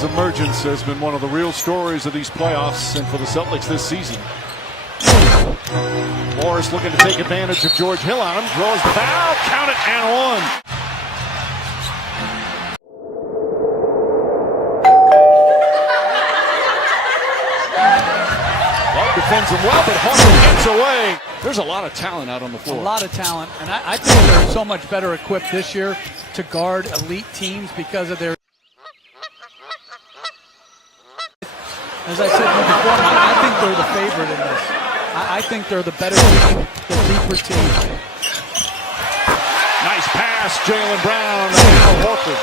His emergence has been one of the real stories of these playoffs and for the Celtics this season. Morris looking to take advantage of George Hill on him. Draws the foul. Count it and one. Love defends him well, but Hawkins gets away. There's a lot of talent out on the floor. A lot of talent, and I think they're so much better equipped this year to guard elite teams because of their. As I said before, I think they're the favorite in this. I think they're the better team, the deeper team. Nice pass, Jaylen Brown. Now Horford.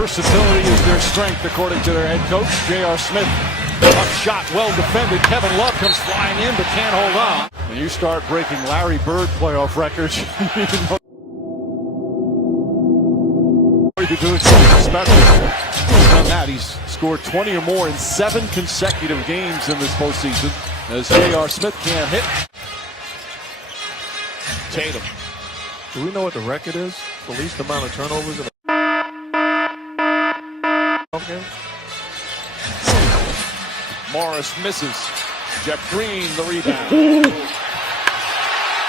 Versatility is their strength, according to their head coach, J.R. Smith. Tough shot, well defended. Kevin Love comes flying in, but can't hold on. When you start breaking Larry Bird playoff records, you're doing something special. He's done that. He's scored 20 or more in 7 consecutive games in this postseason. As J.R. Smith can't hit. Tatum. Do we know what the record is? The least amount of turnovers in a game? Morris misses. Jeff Green, the rebound.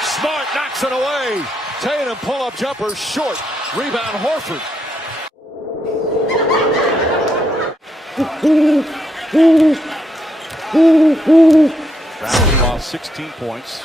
Smart knocks it away. Tatum pull-up jumper short. Rebound Horford. Bradley lost 16 points.